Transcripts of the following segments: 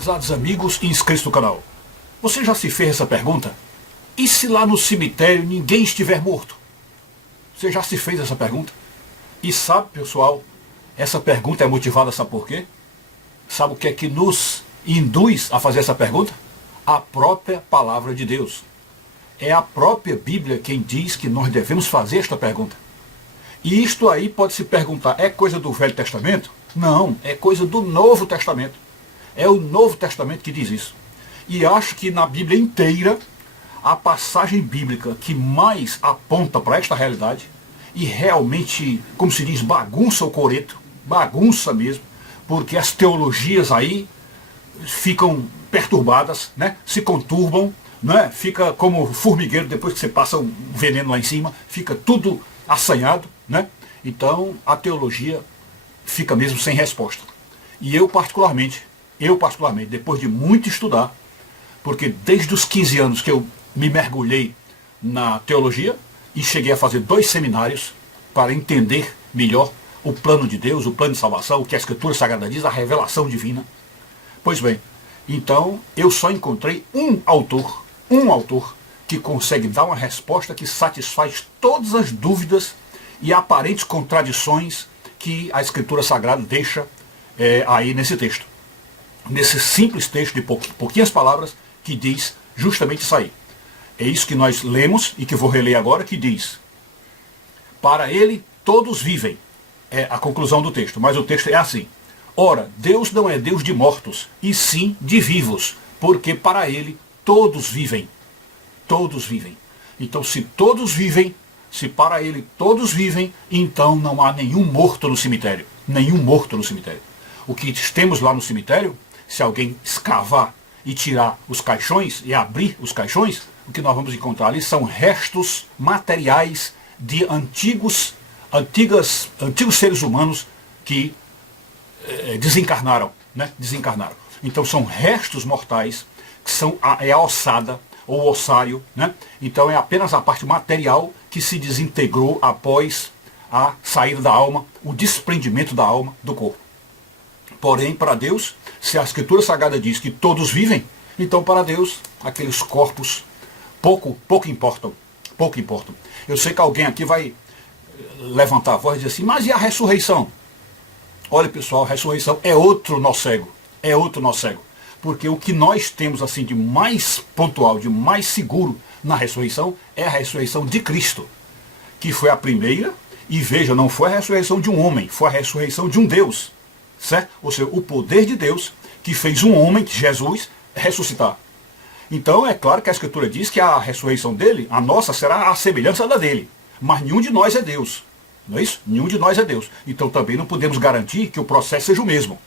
Prezados amigos e inscritos no canal, você já se fez essa pergunta? E se lá no cemitério ninguém estiver morto? Você já se fez essa pergunta? E sabe, pessoal, essa pergunta é motivada, sabe por quê? Sabe o que é que nos induz a fazer essa pergunta? A própria palavra de Deus. É a própria Bíblia quem diz que nós devemos fazer esta pergunta. E isto aí pode se perguntar, é coisa do Velho Testamento? Não, é coisa do Novo Testamento. É o Novo Testamento que diz isso. E acho que na Bíblia inteira, a passagem bíblica que mais aponta para esta realidade, e realmente, como se diz, bagunça o coreto, bagunça mesmo, porque as teologias aí ficam perturbadas, né? Se conturbam, né? Fica como formigueiro depois que você passa um veneno lá em cima, fica tudo assanhado, né? Então a teologia fica mesmo sem resposta. E eu particularmente, depois de muito estudar, porque desde os 15 anos que eu me mergulhei na teologia e cheguei a fazer 2 seminários para entender melhor o plano de Deus, o plano de salvação, o que a Escritura Sagrada diz, a revelação divina. Pois bem, então eu só encontrei um autor que consegue dar uma resposta que satisfaz todas as dúvidas e aparentes contradições que a Escritura Sagrada deixa aí nesse texto. Nesse simples texto de pouquinhas palavras que diz justamente isso aí. É isso que nós lemos e que vou reler agora, que diz: para ele todos vivem. É a conclusão do texto, mas o texto é assim: ora, Deus não é Deus de mortos, e sim de vivos, porque para ele todos vivem. Todos vivem. Então se todos vivem, se para ele todos vivem, então não há nenhum morto no cemitério. Nenhum morto no cemitério. O que temos lá no cemitério, se alguém escavar e tirar os caixões e abrir os caixões, o que nós vamos encontrar ali são restos materiais de antigos seres humanos que desencarnaram, né? Desencarnaram. Então são restos mortais, que são a ossada, ou ossário, né? Então é apenas a parte material que se desintegrou após a saída da alma, o desprendimento da alma do corpo. Porém, para Deus, se a Escritura Sagrada diz que todos vivem, então para Deus, aqueles corpos pouco importam. Pouco importam. Eu sei que alguém aqui vai levantar a voz e dizer assim, mas e a ressurreição? Olha pessoal, a ressurreição é outro nó cego. É outro nó cego. Porque o que nós temos assim de mais pontual, de mais seguro na ressurreição, é a ressurreição de Cristo. Que foi a primeira, e veja, não foi a ressurreição de um homem, foi a ressurreição de um Deus. Certo? Ou seja, o poder de Deus que fez um homem, Jesus, ressuscitar. Então é claro que a Escritura diz que a ressurreição dele, a nossa, será a semelhança da dele. Mas nenhum de nós é Deus. Não é isso? Nenhum de nós é Deus. Então também não podemos garantir que o processo seja o mesmo.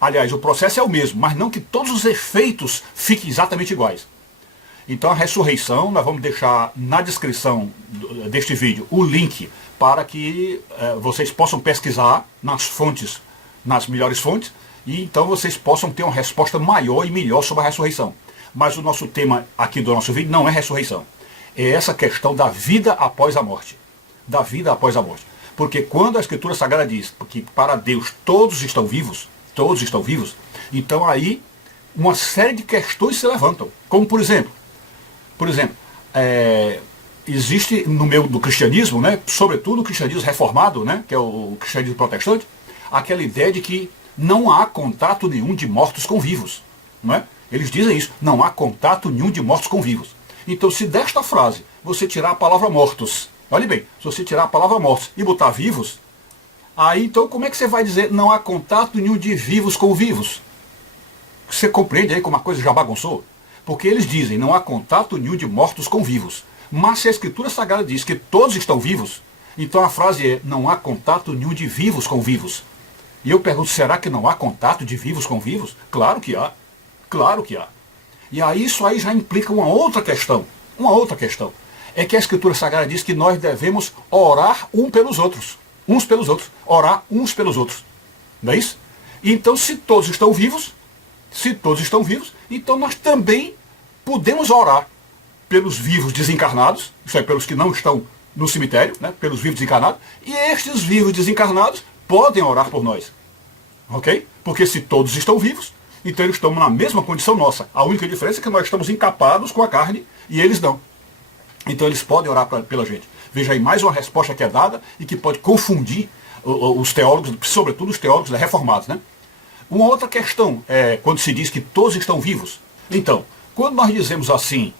Aliás, o processo é o mesmo, mas não que todos os efeitos fiquem exatamente iguais. Então a ressurreição, nós vamos deixar na descrição deste vídeo o link para que vocês possam pesquisar nas fontes, nas melhores fontes, e então vocês possam ter uma resposta maior e melhor sobre a ressurreição. Mas o nosso tema aqui do nosso vídeo não é ressurreição. É essa questão da vida após a morte. Da vida após a morte. Porque quando a Escritura Sagrada diz que para Deus todos estão vivos, então aí uma série de questões se levantam. Como por exemplo, existe no meio do cristianismo, né, sobretudo o cristianismo reformado, né, que é o cristianismo protestante, aquela ideia de que não há contato nenhum de mortos com vivos. Não é? Eles dizem isso, não há contato nenhum de mortos com vivos. Então se desta frase você tirar a palavra mortos, olhe bem, se você tirar a palavra mortos e botar vivos, aí então como é que você vai dizer não há contato nenhum de vivos com vivos? Você compreende aí como a coisa já bagunçou? Porque eles dizem não há contato nenhum de mortos com vivos. Mas se a Escritura Sagrada diz que todos estão vivos, então a frase é não há contato nenhum de vivos com vivos. E eu pergunto, será que não há contato de vivos com vivos? Claro que há. Claro que há. E aí isso aí já implica uma outra questão. Uma outra questão. É que a Escritura Sagrada diz que nós devemos orar uns pelos outros. Uns pelos outros. Orar uns pelos outros. Não é isso? Então se todos estão vivos, então nós também podemos orar pelos vivos desencarnados, isso é, pelos que não estão no cemitério, né, pelos vivos desencarnados, e estes vivos desencarnados podem orar por nós. Ok? Porque se todos estão vivos, Então eles estão na mesma condição nossa. A única diferença é que nós estamos encapados com a carne e eles não. Então eles podem orar pela gente. Veja aí mais uma resposta que é dada e que pode confundir os teólogos, sobretudo os teólogos reformados, né? Uma outra questão é quando se diz que todos estão vivos. Então, quando nós dizemos assim,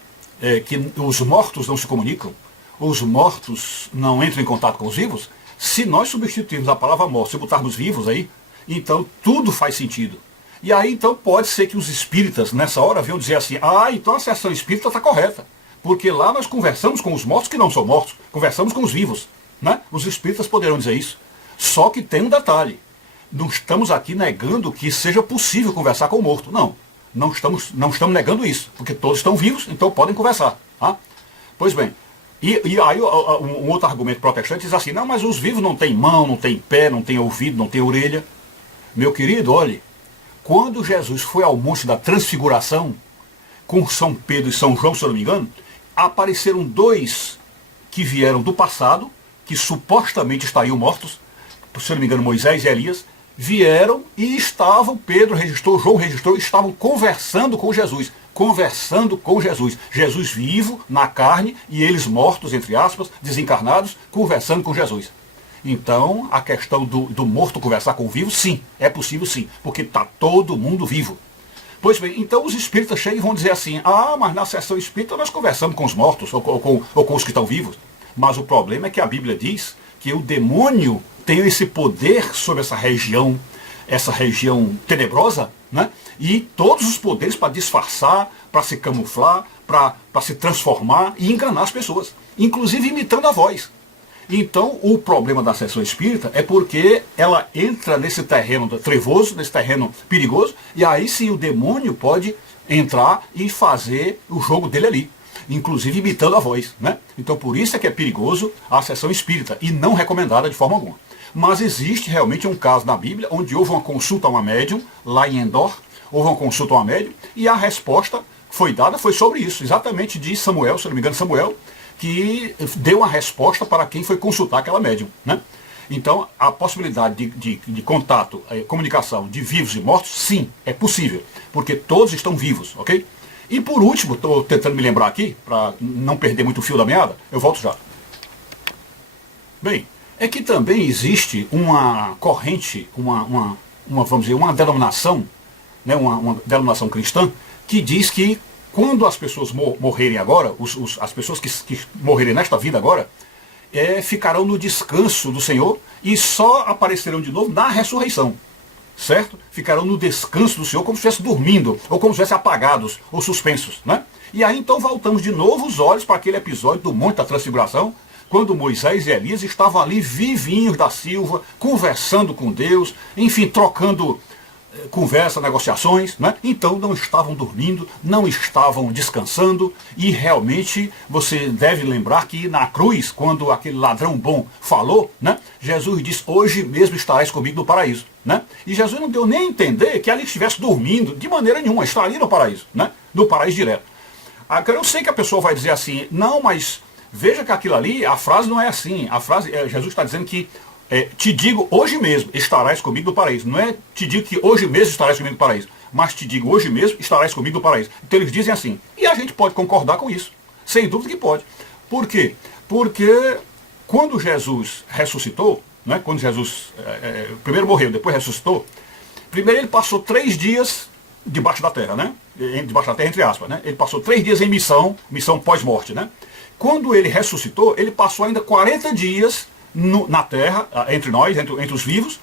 que os mortos não se comunicam, os mortos não entram em contato com os vivos, se nós substituirmos a palavra morto e botarmos vivos aí, então tudo faz sentido. E aí então pode ser que os espíritas nessa hora venham dizer assim, então a seção espírita está correta. Porque lá nós conversamos com os mortos que não são mortos, conversamos com os vivos, né? Os espíritas poderão dizer isso. Só que tem um detalhe, não estamos aqui negando que seja possível conversar com o morto, não estamos negando isso, porque todos estão vivos, então podem conversar. Tá? Pois bem, e aí um outro argumento protestante diz assim, não, mas os vivos não têm mão, não têm pé, não têm ouvido, não têm orelha. Meu querido, olhe, quando Jesus foi ao Monte da Transfiguração, com São Pedro e São João, se eu não me engano, apareceram dois que vieram do passado, que supostamente estariam mortos, se eu não me engano Moisés e Elias, vieram e estavam, Pedro registrou, João registrou, estavam conversando com Jesus, Jesus vivo, na carne, e eles mortos, entre aspas, desencarnados, conversando com Jesus. Então, a questão do morto conversar com o vivo, sim, é possível sim, porque está todo mundo vivo. Pois bem, então os espíritas chegam e vão dizer assim, mas na sessão espírita nós conversamos com os mortos, ou com os que estão vivos. Mas o problema é que a Bíblia diz que o demônio tem esse poder sobre essa região tenebrosa, né? E todos os poderes para disfarçar, para se camuflar, para se transformar e enganar as pessoas, inclusive imitando a voz. Então, o problema da sessão espírita é porque ela entra nesse terreno trevoso, nesse terreno perigoso, e aí sim o demônio pode entrar e fazer o jogo dele ali, inclusive imitando a voz, né? Então, por isso é que é perigoso a sessão espírita e não recomendada de forma alguma. Mas existe realmente um caso na Bíblia onde houve uma consulta a uma médium, lá em Endor, houve uma consulta a uma médium, e a resposta que foi dada foi sobre isso, exatamente de Samuel, se não me engano, Samuel, que deu uma resposta para quem foi consultar aquela médium, né? Então, a possibilidade de contato, comunicação de vivos e mortos, sim, é possível, porque todos estão vivos, ok? E por último, estou tentando me lembrar aqui, para não perder muito o fio da meada, eu volto já. Bem, é que também existe uma corrente, vamos dizer, uma denominação, né, uma denominação cristã, que diz que quando as pessoas morrerem agora, as pessoas que morrerem nesta vida agora, ficarão no descanso do Senhor e só aparecerão de novo na ressurreição. Certo? Ficarão no descanso do Senhor como se estivessem dormindo, ou como se estivessem apagados, ou suspensos. Né? E aí então voltamos de novo os olhos para aquele episódio do Monte da Transfiguração, quando Moisés e Elias estavam ali vivinhos da silva, conversando com Deus, enfim, trocando conversa, negociações, né? Então não estavam dormindo, não estavam descansando, e realmente você deve lembrar que na cruz, quando aquele ladrão bom falou, né? Jesus disse, hoje mesmo estarás comigo no paraíso, né? E Jesus não deu nem a entender que ali estivesse dormindo de maneira nenhuma, estaria no paraíso, né? No paraíso direto. Agora eu sei que a pessoa vai dizer assim, não, mas veja que aquilo ali, a frase não é assim, a frase, Jesus está dizendo que te digo hoje mesmo estarás comigo no paraíso. Não é te digo que hoje mesmo estarás comigo no paraíso, mas te digo hoje mesmo estarás comigo no paraíso. Então eles dizem assim, e a gente pode concordar com isso, sem dúvida que pode. Por quê? Porque quando Jesus ressuscitou, né, quando Jesus primeiro morreu, depois ressuscitou, primeiro ele passou 3 dias debaixo da terra, né? Debaixo da terra, entre aspas, né? Ele passou 3 dias em missão pós-morte, né? Quando ele ressuscitou, ele passou ainda 40 dias na terra, entre nós, entre os vivos,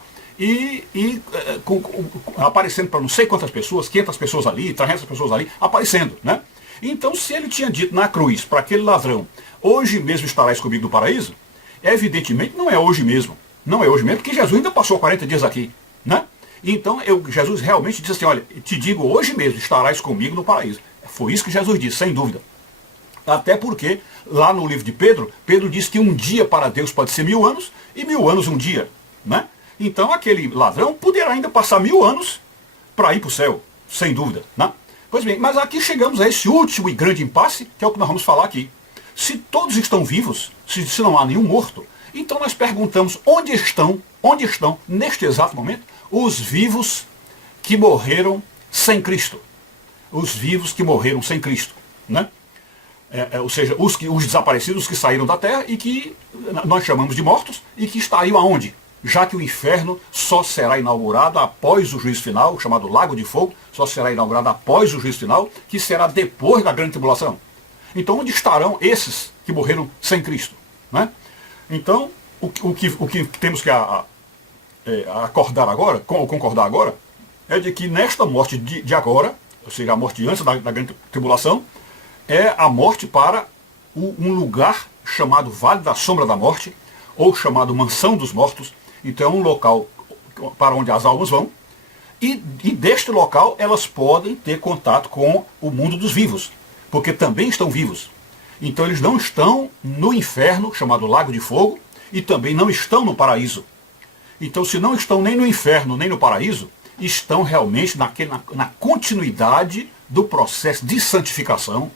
aparecendo para não sei quantas pessoas, 500 pessoas ali, 300 pessoas ali, aparecendo, né? Então, se ele tinha dito na cruz para aquele ladrão, hoje mesmo estarás comigo no paraíso, evidentemente não é hoje mesmo. Não é hoje mesmo, porque Jesus ainda passou 40 dias aqui, né? Então, Jesus realmente disse assim, olha, te digo hoje mesmo, estarás comigo no paraíso. Foi isso que Jesus disse, sem dúvida. Até porque, lá no livro de Pedro, Pedro diz que um dia para Deus pode ser 1000 anos, e 1000 anos um dia, né? Então, aquele ladrão poderá ainda passar 1000 anos para ir para o céu, sem dúvida, né? Pois bem, mas aqui chegamos a esse último e grande impasse, que é o que nós vamos falar aqui. Se todos estão vivos, se não há nenhum morto, então nós perguntamos onde estão, neste exato momento, os vivos que morreram sem Cristo. Os vivos que morreram sem Cristo, né? Ou seja, os desaparecidos que saíram da terra e que nós chamamos de mortos e que estariam aonde? Já que o inferno só será inaugurado após o juízo final, chamado Lago de Fogo, só será inaugurado após o juízo final, que será depois da grande tribulação. Então onde estarão esses que morreram sem Cristo, né? Então, o que temos que acordar agora, ou concordar agora, é de que nesta morte de agora, ou seja, a morte antes da grande tribulação, é a morte para um lugar chamado Vale da Sombra da Morte, ou chamado Mansão dos Mortos. Então é um local para onde as almas vão, e deste local elas podem ter contato com o mundo dos vivos, porque também estão vivos. Então eles não estão no inferno, chamado Lago de Fogo, e também não estão no paraíso. Então, se não estão nem no inferno, nem no paraíso, estão realmente na continuidade do processo de santificação,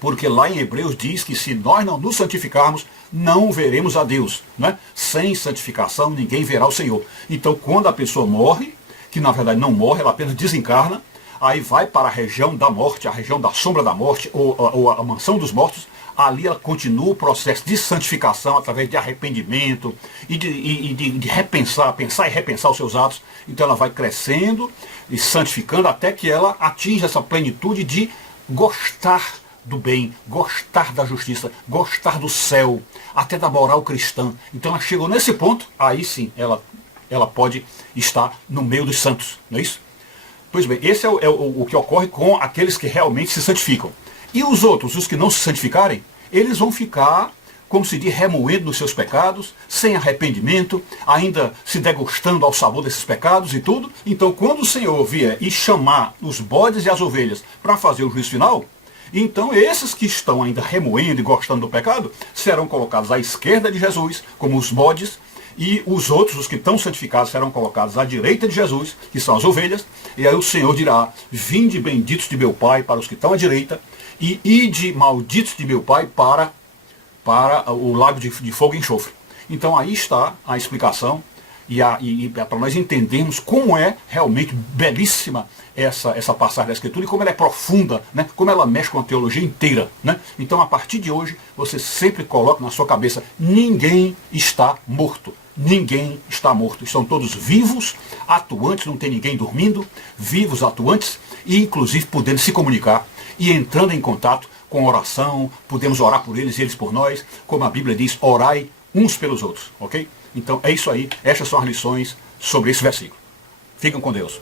porque lá em Hebreus diz que se nós não nos santificarmos, não veremos a Deus, né? Sem santificação ninguém verá o Senhor. Então quando a pessoa morre, que na verdade não morre, ela apenas desencarna, aí vai para a região da morte, a região da sombra da morte, ou a mansão dos mortos, ali ela continua o processo de santificação através de arrependimento e de repensar, pensar e repensar os seus atos. Então ela vai crescendo e santificando até que ela atinja essa plenitude de gostar do bem, gostar da justiça, gostar do céu, até da moral cristã. Então ela chegou nesse ponto, aí sim ela pode estar no meio dos santos, não é isso? Pois bem, esse é o que ocorre com aqueles que realmente se santificam. E os outros, os que não se santificarem, eles vão ficar, como se diz, remoendo nos seus pecados, sem arrependimento, ainda se degustando ao sabor desses pecados e tudo. Então quando o Senhor vier e chamar os bodes e as ovelhas para fazer o juízo final, então esses que estão ainda remoendo e gostando do pecado, serão colocados à esquerda de Jesus, como os bodes, e os outros, os que estão santificados, serão colocados à direita de Jesus, que são as ovelhas, e aí o Senhor dirá: vinde benditos de meu Pai para os que estão à direita, e ide malditos de meu Pai para o lago de fogo e enxofre. Então aí está a explicação, e para nós entendermos como é realmente belíssima essa passagem da Escritura e como ela é profunda, né? Como ela mexe com a teologia inteira, né? Então a partir de hoje você sempre coloca na sua cabeça: ninguém está morto. Ninguém está morto. Estão todos vivos, atuantes, não tem ninguém dormindo, vivos, atuantes, e inclusive podendo se comunicar e entrando em contato com oração. Podemos orar por eles e eles por nós, como a Bíblia diz: orai uns pelos outros, ok? Então é isso aí, estas são as lições sobre esse versículo. Fiquem com Deus.